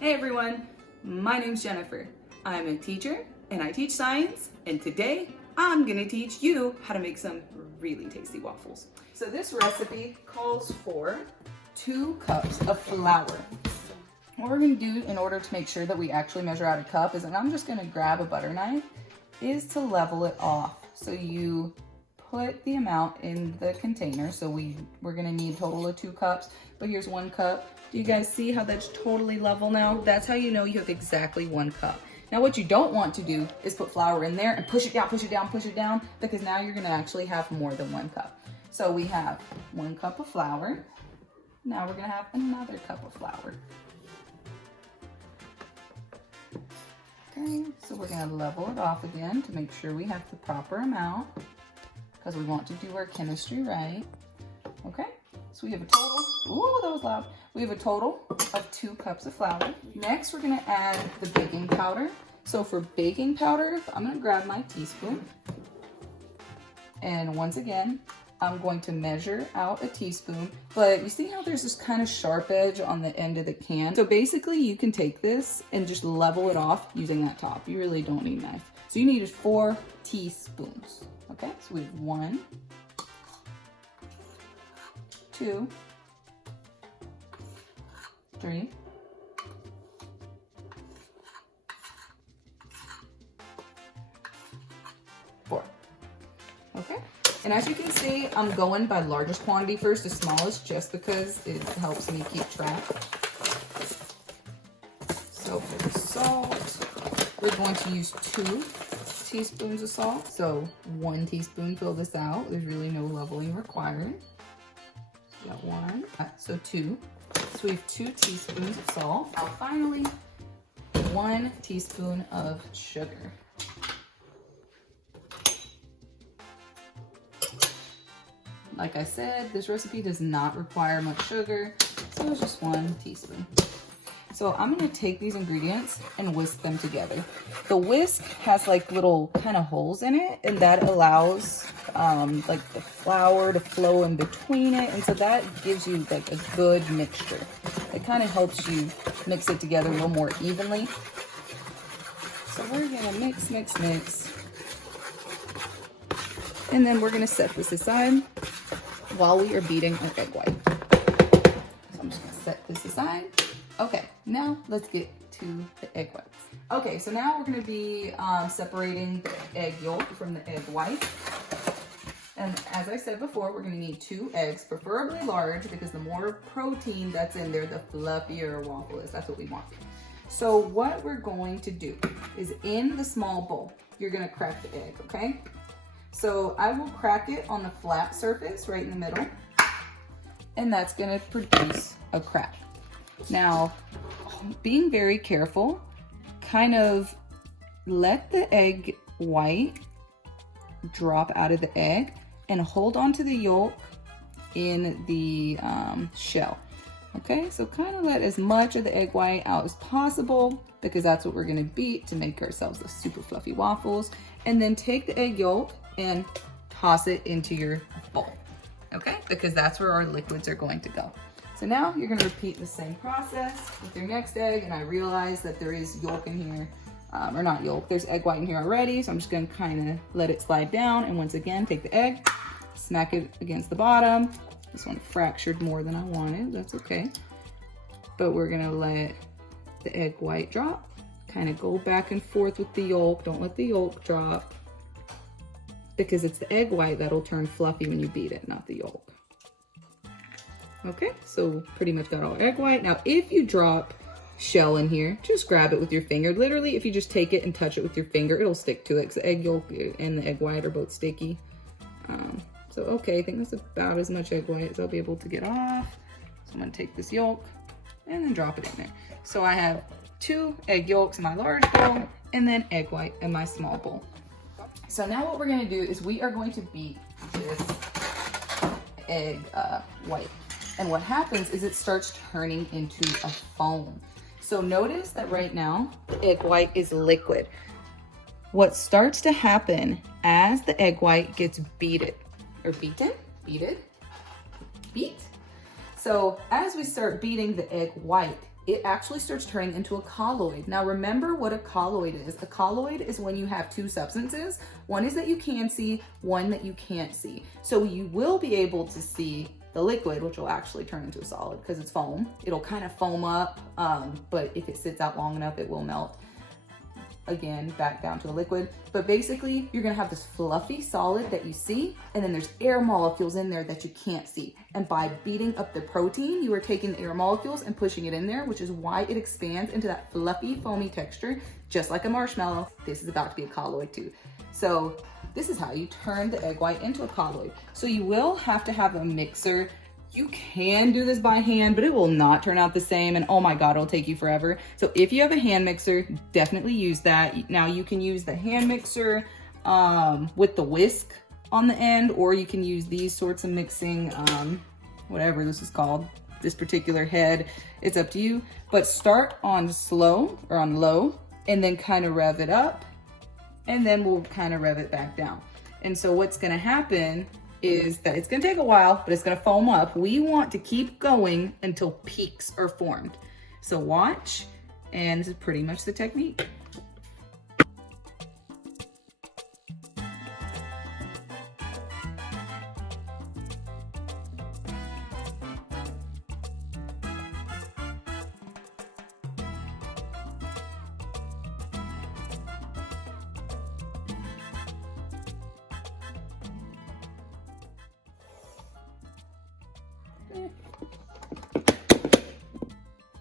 Hey everyone, my name's Jennifer. I'm a teacher and I teach science, and today I'm gonna teach you how to make some really tasty waffles. So this recipe calls for 2 cups of flour. What we're gonna do in order to make sure that we actually measure out a cup is, and I'm just gonna grab a butter knife, is to level it off. So you put the amount in the container. So we're gonna need a total of 2 cups, but here's 1 cup. Do you guys see how that's totally level now? That's how you know you have exactly 1 cup. Now what you don't want to do is put flour in there and push it down, push it down, push it down, because now you're gonna actually have more than 1 cup. So we have 1 cup of flour. Now we're gonna have another cup of flour. Okay, so we're gonna level it off again to make sure we have the proper amount, because we want to do our chemistry right. Okay, so we have a total, ooh, that was loud. We have a total of 2 cups of flour. Next, we're gonna add the baking powder. So for baking powder, I'm gonna grab my teaspoon. And once again, I'm going to measure out a teaspoon, but you see how there's this kind of sharp edge on the end of the can? So basically you can take this and just level it off using that top. You really don't need a knife. So you need 4 teaspoons, okay? So we have 1, 2, 3, 4, okay? And as you can see, I'm going by largest quantity first to smallest just because it helps me keep track. So for the salt, we're going to use 2 teaspoons of salt. So 1 teaspoon, fill this out. There's really no leveling required. Got 1, so 2. So we have 2 teaspoons of salt. Now finally, 1 teaspoon of sugar. Like I said, this recipe does not require much sugar, so it's just 1 teaspoon. So I'm gonna take these ingredients and whisk them together. The whisk has like little kind of holes in it, and that allows like the flour to flow in between it, and so that gives you like a good mixture. It kind of helps you mix it together a little more evenly. So we're gonna mix, mix, mix. And then we're gonna set this aside while we are beating our egg white. So I'm just gonna set this aside. Okay, now let's get to the egg whites. Okay, so now we're gonna be separating the egg yolk from the egg white. And as I said before, we're gonna need 2 eggs, preferably large, because the more protein that's in there, the fluffier a waffle is. That's what we want. So what we're going to do is, in the small bowl, you're gonna crack the egg, okay? So I will crack it on the flat surface right in the middle, and that's gonna produce a crack. Now, being very careful, kind of let the egg white drop out of the egg and hold on to the yolk in the shell. Okay, so kind of let as much of the egg white out as possible, because that's what we're gonna beat to make ourselves the super fluffy waffles. And then take the egg yolk and toss it into your bowl, okay? Because that's where our liquids are going to go. So now you're gonna repeat the same process with your next egg, and I realize that there is yolk in here, or not yolk, there's egg white in here already, so I'm just gonna kind of let it slide down, and once again, take the egg, smack it against the bottom. This one fractured more than I wanted, that's okay. But we're gonna let the egg white drop, kind of go back and forth with the yolk, don't let the yolk drop, because it's the egg white that'll turn fluffy when you beat it, not the yolk. Okay, so pretty much got all egg white. Now, if you drop shell in here, just grab it with your finger. Literally, if you just take it and touch it with your finger, it'll stick to it, because the egg yolk and the egg white are both sticky. So, okay, I think that's about as much egg white as I'll be able to get off. So I'm gonna take this yolk and then drop it in there. So I have 2 egg yolks in my large bowl, and then egg white in my small bowl. So now what we're gonna do is we are going to beat this egg white. And what happens is it starts turning into a foam. So notice that right now, egg white is liquid. What starts to happen as the egg white gets beaten, So as we start beating the egg white, it actually starts turning into a colloid. Now remember what a colloid is. A colloid is when you have two substances. One is that you can see, one that you can't see. So you will be able to see the liquid, which will actually turn into a solid because it's foam. It'll kind of foam up, but if it sits out long enough, it will melt. Again, back down to a liquid. But basically, you're gonna have this fluffy solid that you see, and then there's air molecules in there that you can't see. And by beating up the protein, you are taking the air molecules and pushing it in there, which is why it expands into that fluffy, foamy texture, just like a marshmallow. This is about to be a colloid too. So this is how you turn the egg white into a colloid. So you will have to have a mixer. You can do this by hand, but it will not turn out the same. And oh my God, it'll take you forever. So if you have a hand mixer, definitely use that. Now you can use the hand mixer with the whisk on the end, or you can use these sorts of mixing, whatever this is called, this particular head. It's up to you, but start on slow or on low and then kind of rev it up, and then we'll kind of rev it back down. And so what's gonna happen is that it's gonna take a while, but it's gonna foam up. We want to keep going until peaks are formed. So watch, and this is pretty much the technique.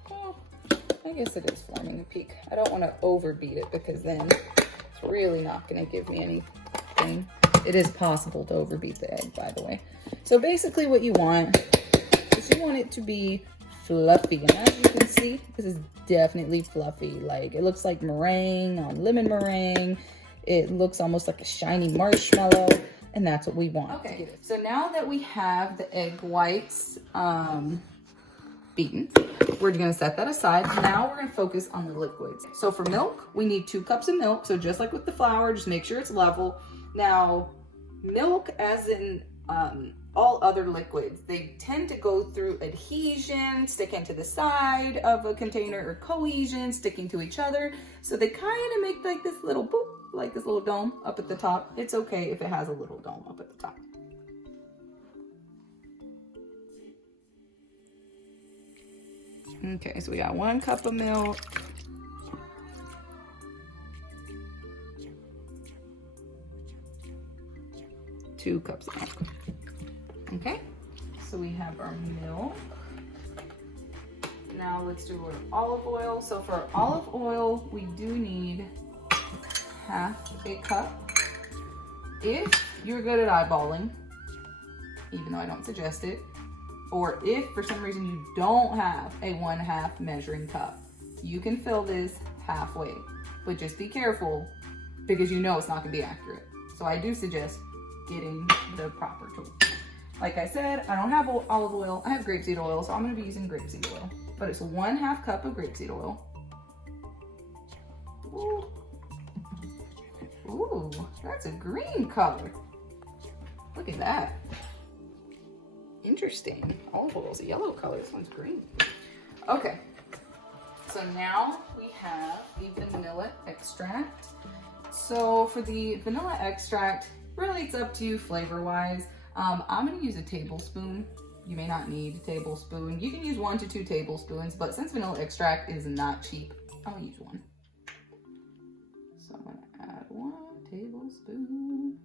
Well, I guess it is forming a peak. I don't want to overbeat it because then it's really not going to give me anything. It is possible to overbeat the egg, by the way. So basically what you want is you want it to be fluffy. And as you can see, this is definitely fluffy. Like, it looks like meringue on lemon meringue. It looks almost like a shiny marshmallow. And that's what we want. Okay, so now that we have the egg whites beaten, we're gonna set that aside. Now we're gonna focus on the liquids. So for milk, we need 2 cups of milk. So just like with the flour, just make sure it's level. Now, milk, as in all other liquids, they tend to go through adhesion, sticking to the side of a container, or cohesion, sticking to each other. So they kind of make like this little boop, like this little dome up at the top. It's okay if it has a little dome up at the top. Okay, so we got 1 cup of milk. Two cups of milk. Okay, so we have our milk. Now let's do our olive oil. So for olive oil, we do need ½ a cup. If you're good at eyeballing, even though I don't suggest it, or if for some reason you don't have a 1/2 measuring cup, you can fill this halfway, but just be careful because you know it's not gonna be accurate. So I do suggest getting the proper tool. Like I said, I don't have olive oil, I have grapeseed oil, so I'm gonna be using grapeseed oil, but it's 1/2 cup of grapeseed oil. Ooh. Ooh, that's a green color. Look at that. Interesting. Olive oil is a yellow color. This one's green. Okay. So now we have the vanilla extract. So for the vanilla extract, really it's up to you flavor-wise. I'm going to use a tablespoon. You may not need a tablespoon. You can use 1 to 2 tablespoons, but since vanilla extract is not cheap, I'll use 1. So I'm going to add 1 tablespoon.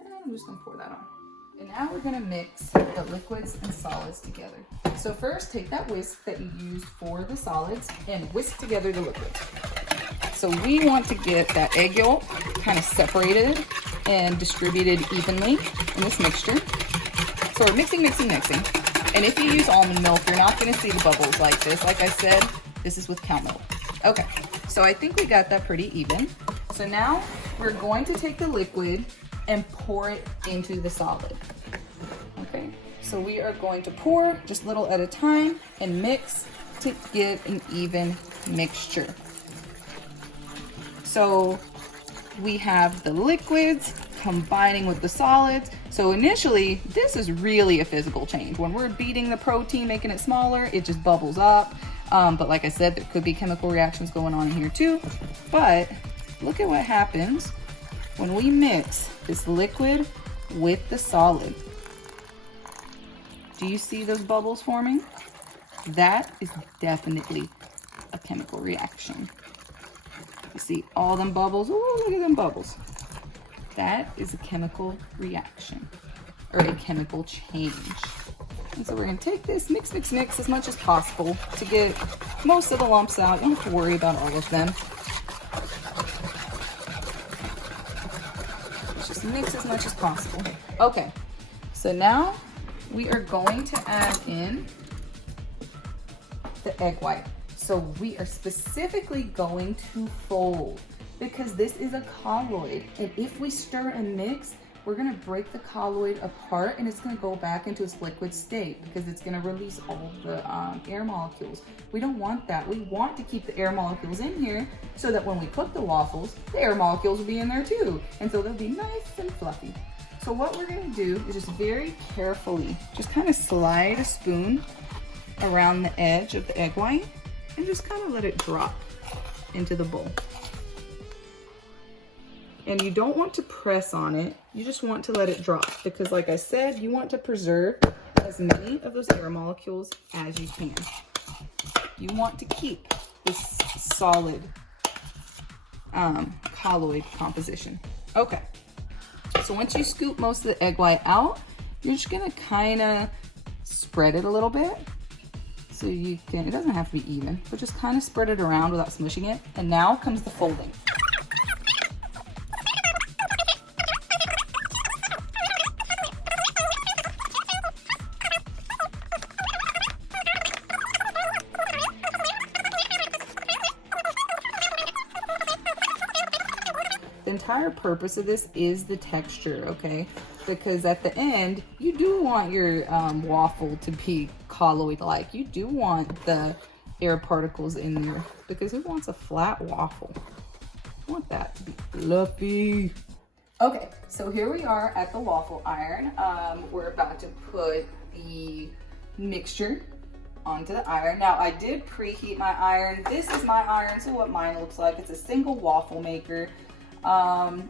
And I'm just going to pour that on. And now we're going to mix the liquids and solids together. So first, take that whisk that you used for the solids and whisk together the liquids. So we want to get that egg yolk kind of separated and distributed evenly in this mixture. So we're mixing, mixing, mixing. And if you use almond milk, you're not going to see the bubbles like this. Like I said, this is with cow milk. Okay, so I think we got that pretty even. So now we're going to take the liquid and pour it into the solid. Okay, so we are going to pour just a little at a time and mix to get an even mixture. So we have the liquids combining with the solids. So initially, this is really a physical change. When we're beating the protein, making it smaller, it just bubbles up. But like I said, there could be chemical reactions going on in here too. But look at what happens when we mix this liquid with the solid. Do you see those bubbles forming? That is definitely a chemical reaction. You see all them bubbles? Oh, look at them bubbles. That is a chemical reaction or a chemical change. And so we're gonna take this, mix, mix, mix as much as possible to get most of the lumps out. You don't have to worry about all of them. Just mix as much as possible. Okay, so now we are going to add in the egg white. So we are specifically going to fold because this is a colloid. And if we stir and mix, we're gonna break the colloid apart and it's gonna go back into its liquid state because it's gonna release all the air molecules. We don't want that. We want to keep the air molecules in here so that when we cook the waffles, the air molecules will be in there too. And so they'll be nice and fluffy. So what we're gonna do is just very carefully, just kind of slide a spoon around the edge of the egg white and just kind of let it drop into the bowl. And you don't want to press on it, you just want to let it drop because like I said, you want to preserve as many of those air molecules as you can. You want to keep this solid colloid composition. Okay, so once you scoop most of the egg white out, you're just gonna kind of spread it a little bit. So you can, it doesn't have to be even, but just kind of spread it around without smushing it. And now comes the folding. The entire purpose of this is the texture, okay? Because at the end, you do want your waffle to be colloid-like. You do want the air particles in there because who wants a flat waffle? You want that to be fluffy. Okay, so here we are at the waffle iron. We're about to put the mixture onto the iron. Now I did preheat my iron. This is my iron, so what mine looks like. It's a single waffle maker.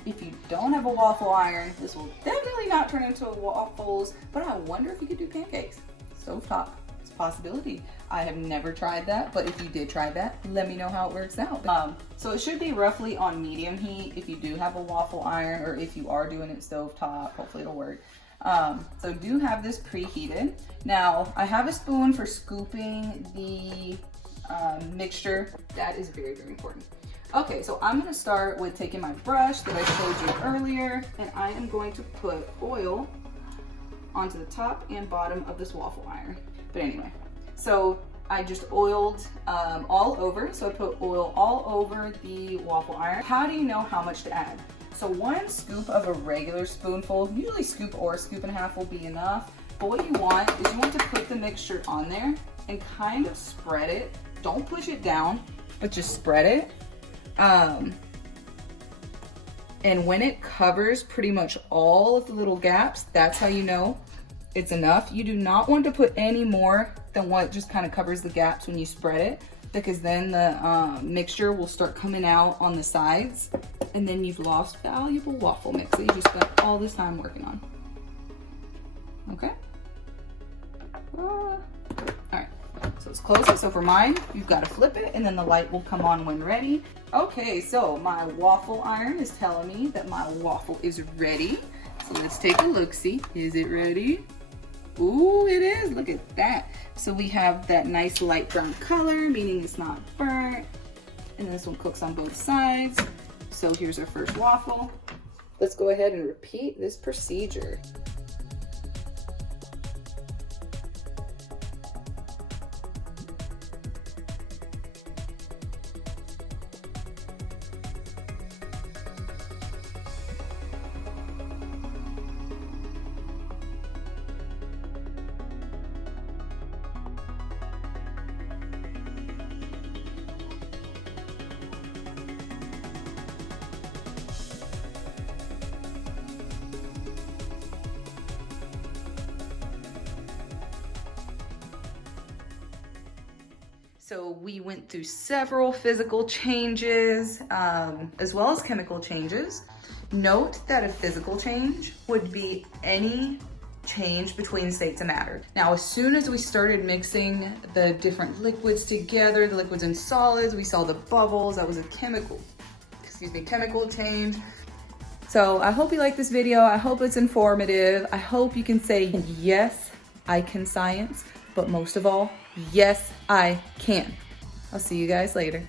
If you don't have a waffle iron, this will definitely not turn into waffles, but I wonder if you could do pancakes. Stovetop, it's a possibility. I have never tried that, but if you did try that, let me know how it works out. So it should be roughly on medium heat if you do have a waffle iron, or if you are doing it stovetop, hopefully it'll work. So do have this preheated. Now I have a spoon for scooping the mixture. That is very, very important. Okay, so I'm gonna start with taking my brush that I showed you earlier, and I am going to put oil onto the top and bottom of this waffle iron. But anyway, so I just oiled all over. So I put oil all over the waffle iron. How do you know how much to add? So 1 scoop of a regular spoonful, usually scoop or scoop and a half will be enough. But what you want is you want to put the mixture on there and kind of spread it. Don't push it down, but just spread it. And when it covers pretty much all of the little gaps, that's how you know it's enough. You do not want to put any more than what just kind of covers the gaps when you spread it, because then the mixture will start coming out on the sides, and then you've lost valuable waffle mix that you just spent all this time working on. Okay? All right. So it's closing. So for mine, you've got to flip it and then the light will come on when ready. Okay, so my waffle iron is telling me that my waffle is ready. So let's take a look-see. Is it ready? Ooh, it is. Look at that. So we have that nice light brown color, meaning it's not burnt. And this one cooks on both sides. So here's our first waffle. Let's go ahead and repeat this procedure. So we went through several physical changes, as well as chemical changes. Note that a physical change would be any change between states of matter. Now, as soon as we started mixing the different liquids together, the liquids and solids, we saw the bubbles. That was a chemical change. So I hope you like this video. I hope it's informative. I hope you can say, yes, I can science, but most of all, yes, I can. I'll see you guys later.